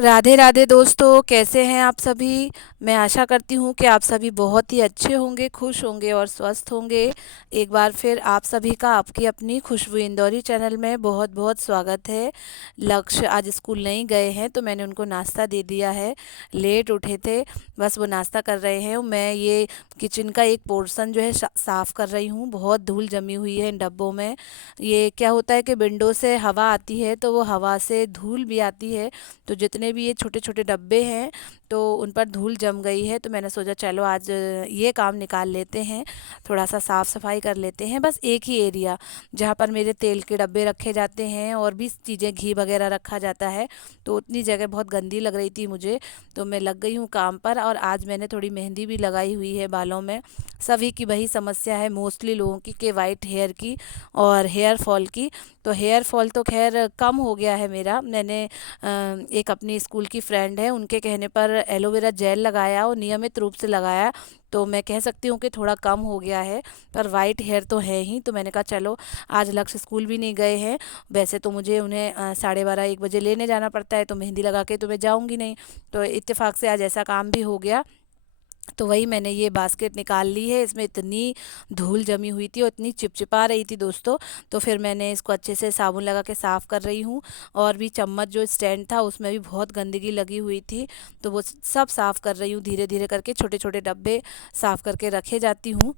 राधे राधे दोस्तों, कैसे हैं आप सभी। मैं आशा करती हूँ कि आप सभी बहुत ही अच्छे होंगे, खुश होंगे और स्वस्थ होंगे। एक बार फिर आप सभी का आपकी अपनी खुशबू इंदौरी चैनल में बहुत बहुत स्वागत है। लक्ष्य आज स्कूल नहीं गए हैं तो मैंने उनको नाश्ता दे दिया है। लेट उठे थे, बस वो नाश्ता कर रहे हैं। मैं ये किचन का एक पोर्शन जो है साफ़ कर रही हूँ। बहुत धूल जमी हुई है इन डब्बों में। ये क्या होता है कि विंडो से हवा आती है तो वो हवा से धूल भी आती है। तो जितने भी ये छोटे छोटे डब्बे हैं तो उन पर धूल जम गई है, तो मैंने सोचा चलो आज ये काम निकाल लेते हैं। थोड़ा सा साफ़ सफाई कर लेते हैं। बस एक ही एरिया जहाँ पर मेरे तेल के डब्बे रखे जाते हैं और भी चीज़ें, घी वगैरह रखा जाता है, तो उतनी जगह बहुत गंदी लग रही थी मुझे। तो मैं लग गई हूँ काम पर। और आज मैंने थोड़ी मेहंदी भी लगाई हुई है बालों में। सभी की वही समस्या है मोस्टली लोगों की, कि वाइट हेयर की और हेयर फॉल की। तो हेयर फॉल तो खैर कम हो गया है मेरा। मैंने एक अपनी स्कूल की फ्रेंड है, उनके कहने पर एलोवेरा जेल लगाया और नियमित रूप से लगाया, तो मैं कह सकती हूँ कि थोड़ा कम हो गया है। पर वाइट हेयर तो है ही, तो मैंने कहा चलो आज लक्ष्य स्कूल भी नहीं गए हैं। वैसे तो मुझे उन्हें 12:30 1 बजे लेने जाना पड़ता है, तो मेहंदी लगा के तो मैं जाऊँगी नहीं। तो इत्तेफाक से आज ऐसा काम भी हो गया। तो वही मैंने ये बास्केट निकाल ली है। इसमें इतनी धूल जमी हुई थी और इतनी चिपचिपा रही थी दोस्तों। तो फिर मैंने इसको अच्छे से साबुन लगा के साफ़ कर रही हूँ। और भी चम्मच जो स्टैंड था उसमें भी बहुत गंदगी लगी हुई थी, तो वो सब साफ़ कर रही हूँ धीरे धीरे करके। छोटे छोटे डब्बे साफ़ करके रखे जाती हूँ।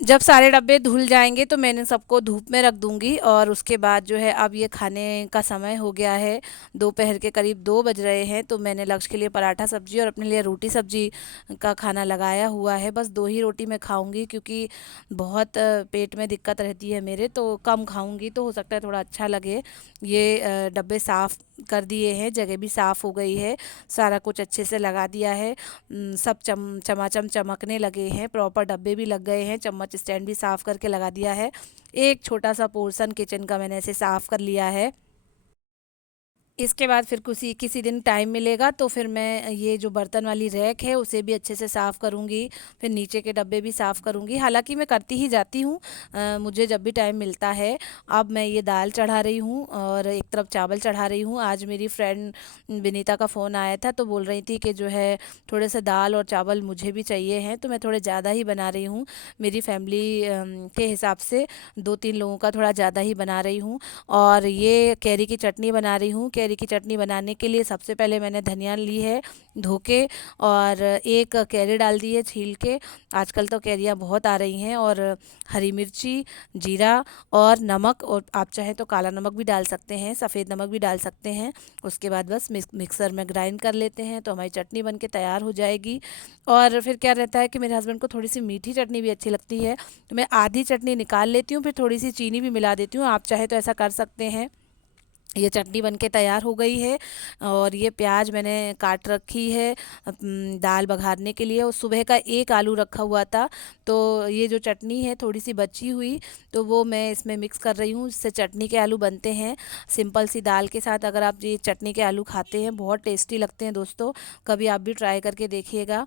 जब सारे डब्बे धुल जाएंगे तो मैंने सबको धूप में रख दूंगी। और उसके बाद जो है, अब ये खाने का समय हो गया है। दोपहर के करीब 2 बज रहे हैं, तो मैंने लक्ष्य के लिए पराठा सब्जी और अपने लिए रोटी सब्जी का खाना लगाया हुआ है। बस 2 ही रोटी मैं खाऊंगी, क्योंकि बहुत पेट में दिक्कत रहती है मेरे, तो कम खाऊंगी तो हो सकता है थोड़ा अच्छा लगे। ये डब्बे साफ़ कर दिए हैं, जगह भी साफ़ हो गई है, सारा कुछ अच्छे से लगा दिया है। सब चमाचम चमकने लगे हैं, प्रॉपर डब्बे भी लग गए हैं, चम्मच स्टैंड भी साफ़ करके लगा दिया है। एक छोटा सा पोर्शन किचन का मैंने ऐसे साफ़ कर लिया है। इसके बाद फिर किसी किसी दिन टाइम मिलेगा तो फिर मैं ये जो बर्तन वाली रैक है उसे भी अच्छे से साफ़ करूँगी। फिर नीचे के डब्बे भी साफ़ करूँगी। हालांकि मैं करती ही जाती हूँ, मुझे जब भी टाइम मिलता है। अब मैं ये दाल चढ़ा रही हूँ और एक तरफ चावल चढ़ा रही हूँ। आज मेरी फ्रेंड विनीता का फ़ोन आया था, तो बोल रही थी कि जो है थोड़े से दाल और चावल मुझे भी चाहिए हैं, तो मैं थोड़े ज़्यादा ही बना रही हूँ। मेरी फैमिली के हिसाब से 2 3 लोगों का थोड़ा ज़्यादा ही बना रही हूँ। और ये कैरी की चटनी बना रही हूँ। कैरी की चटनी बनाने के लिए सबसे पहले मैंने धनिया ली है धो के, और एक कैरी डाल दी है छील के। आजकल तो कैरियाँ बहुत आ रही हैं। और हरी मिर्ची, जीरा और नमक, और आप चाहें तो काला नमक भी डाल सकते हैं, सफ़ेद नमक भी डाल सकते हैं। उसके बाद बस मिक्सर में ग्राइंड कर लेते हैं तो हमारी चटनी बन के तैयार हो जाएगी। और फिर क्या रहता है कि मेरे हस्बैंड को थोड़ी सी मीठी चटनी भी अच्छी लगती है, तो मैं आधी चटनी निकाल लेती हूँ, फिर थोड़ी सी चीनी भी मिला देती हूँ। आप चाहे तो ऐसा कर सकते हैं। ये चटनी बन के तैयार हो गई है। और ये प्याज मैंने काट रखी है दाल बघारने के लिए। और सुबह का एक आलू रखा हुआ था, तो ये जो चटनी है थोड़ी सी बची हुई, तो वो मैं इसमें मिक्स कर रही हूँ, जिससे चटनी के आलू बनते हैं सिंपल सी दाल के साथ। अगर आप ये चटनी के आलू खाते हैं, बहुत टेस्टी लगते हैं दोस्तों। कभी आप भी ट्राई करके देखिएगा।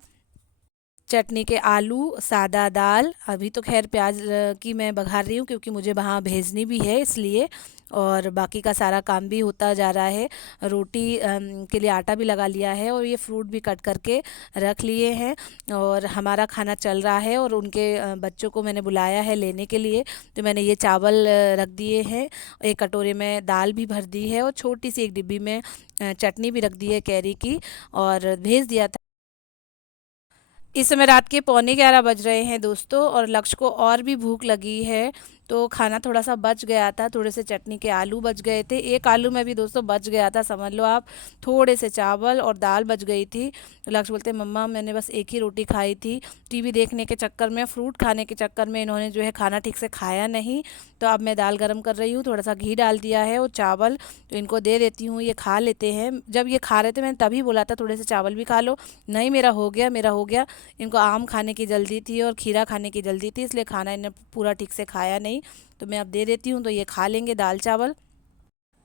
चटनी के आलू, सादा दाल। अभी तो खैर प्याज की मैं बघार रही हूँ, क्योंकि मुझे वहाँ भेजनी भी है इसलिए। और बाकी का सारा काम भी होता जा रहा है। रोटी के लिए आटा भी लगा लिया है, और ये फ्रूट भी कट करके रख लिए हैं। और हमारा खाना चल रहा है, और उनके बच्चों को मैंने बुलाया है लेने के लिए। तो मैंने ये चावल रख दिए हैं, एक कटोरे में दाल भी भर दी है, और छोटी सी एक डिब्बी में चटनी भी रख दी है कैरी की, और भेज दिया था। इस समय रात के पौने 11 बज रहे हैं दोस्तों, और लक्ष्य को और भी भूख लगी है। तो खाना थोड़ा सा बच गया था, थोड़े से चटनी के आलू बच गए थे, एक आलू में भी दोस्तों बच गया था समझ लो आप। थोड़े से चावल और दाल बच गई थी। तो लक्ष्य बोलते मम्मा मैंने बस एक ही रोटी खाई थी। टीवी देखने के चक्कर में, फ्रूट खाने के चक्कर में इन्होंने जो है खाना ठीक से खाया नहीं। तो अब मैं दाल गर्म कर रही हूँ, थोड़ा सा घी डाल दिया है, और चावल तो इनको दे देती हूँ, ये खा लेते हैं। जब ये खा रहे थे मैंने तभी बोला था थोड़े से चावल भी खा लो। नहीं, मेरा हो गया, मेरा हो गया। इनको आम खाने की जल्दी थी और खीरा खाने की जल्दी थी, इसलिए खाना इन्हें पूरा ठीक से खाया नहीं। तो मैं अब दे देती हूँ, तो ये खा लेंगे दाल चावल।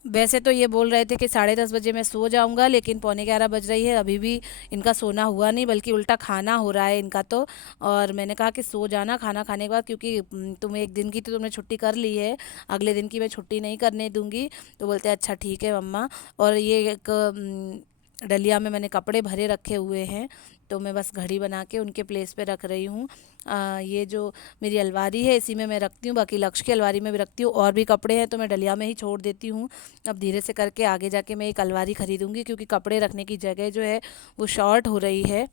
वैसे तो ये बोल रहे थे कि 10:30 बजे मैं सो जाऊंगा, लेकिन पौने 11 बज रही है, अभी भी इनका सोना हुआ नहीं, बल्कि उल्टा खाना हो रहा है इनका तो। और मैंने कहा कि सो जाना खाना खाने के बाद, क्योंकि तुम एक दिन की तो तुमने छुट्टी कर ली है, अगले दिन की मैं छुट्टी नहीं करने दूंगी। तो बोलते हैं अच्छा ठीक है मम्मा। और ये एक डलिया में मैंने कपड़े भरे रखे हुए हैं, तो मैं बस घड़ी बना के उनके प्लेस पे रख रही हूँ। ये जो मेरी अलमारी है इसी में मैं रखती हूँ, बाकी लक्ष्य की अलमारी में भी रखती हूँ, और भी कपड़े हैं तो मैं डलिया में ही छोड़ देती हूँ। अब धीरे से करके आगे जाके मैं एक अलमारी खरीदूंगी, क्योंकि कपड़े रखने की जगह जो है वो शॉर्ट हो रही है।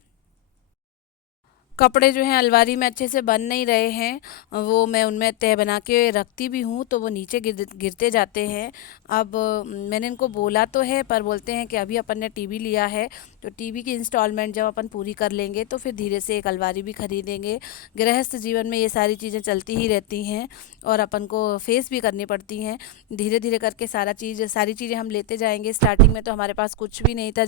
कपड़े जो हैं अलमारी में अच्छे से बन नहीं रहे हैं, वो मैं उनमें तह बना के रखती भी हूँ तो वो नीचे गिरते जाते हैं। अब मैंने इनको बोला तो है, पर बोलते हैं कि अभी अपन ने टीवी लिया है, तो टीवी की इंस्टॉलमेंट जब अपन पूरी कर लेंगे तो फिर धीरे से एक अलमारी भी खरीदेंगे। गृहस्थ जीवन में ये सारी चीज़ें चलती ही रहती हैं, और अपन को फेस भी करनी पड़ती हैं। धीरे धीरे करके सारी चीज़ें हम लेते जाएंगे। स्टार्टिंग में तो हमारे पास कुछ भी नहीं था।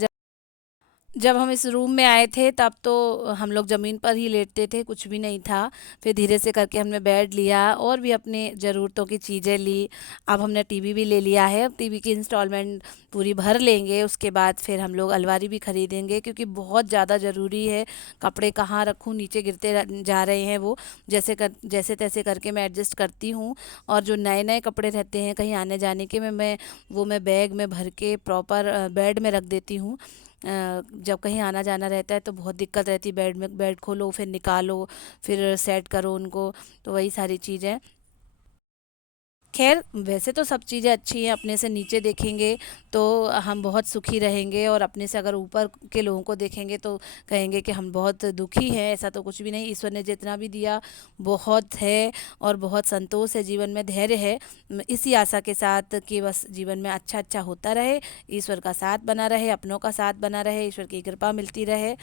जब हम इस रूम में आए थे तब तो हम लोग ज़मीन पर ही लेटते थे, कुछ भी नहीं था। फिर धीरे से करके हमने बेड लिया और भी अपनी ज़रूरतों की चीज़ें ली। अब हमने टीवी भी ले लिया है, अब टीवी की इंस्टॉलमेंट पूरी भर लेंगे, उसके बाद फिर हम लोग अलमारी भी खरीदेंगे, क्योंकि बहुत ज़्यादा ज़रूरी है। कपड़े कहाँ रखूँ, नीचे गिरते जा रहे हैं वो। जैसे तैसे करके मैं एडजस्ट करती हूँ। और जो नए नए कपड़े रहते हैं कहीं आने जाने के, मैं बैग में भर के प्रॉपर बेड में रख देती हूँ। जब कहीं आना जाना रहता है तो बहुत दिक्कत रहती है, बेड खोलो फिर निकालो, फिर सेट करो उनको, तो वही सारी चीज़ें। खैर वैसे तो सब चीज़ें अच्छी हैं, अपने से नीचे देखेंगे तो हम बहुत सुखी रहेंगे, और अपने से अगर ऊपर के लोगों को देखेंगे तो कहेंगे कि हम बहुत दुखी हैं। ऐसा तो कुछ भी नहीं, ईश्वर ने जितना भी दिया बहुत है, और बहुत संतोष है जीवन में, धैर्य है। इसी आशा के साथ कि बस जीवन में अच्छा अच्छा होता रहे, ईश्वर का साथ बना रहे, अपनों का साथ बना रहे, ईश्वर की कृपा मिलती रहे।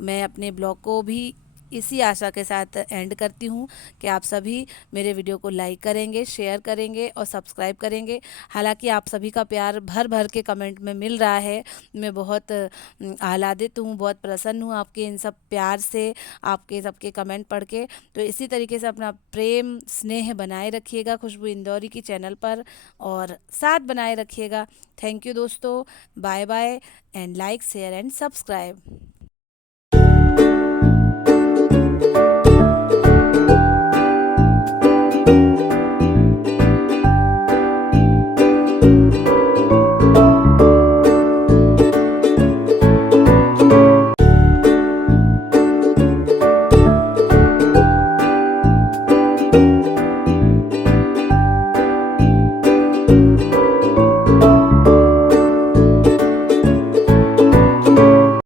मैं अपने ब्लॉग को भी इसी आशा के साथ एंड करती हूँ कि आप सभी मेरे वीडियो को लाइक करेंगे, शेयर करेंगे और सब्सक्राइब करेंगे। हालांकि आप सभी का प्यार भर भर के कमेंट में मिल रहा है, मैं बहुत आह्लादित हूँ, बहुत प्रसन्न हूँ आपके इन सब प्यार से, आपके सबके कमेंट पढ़ के। तो इसी तरीके से अपना प्रेम स्नेह बनाए रखिएगा खुशबू इंदौरी की चैनल पर, और साथ बनाए रखिएगा। थैंक यू दोस्तों, bye bye, and like share and subscribe.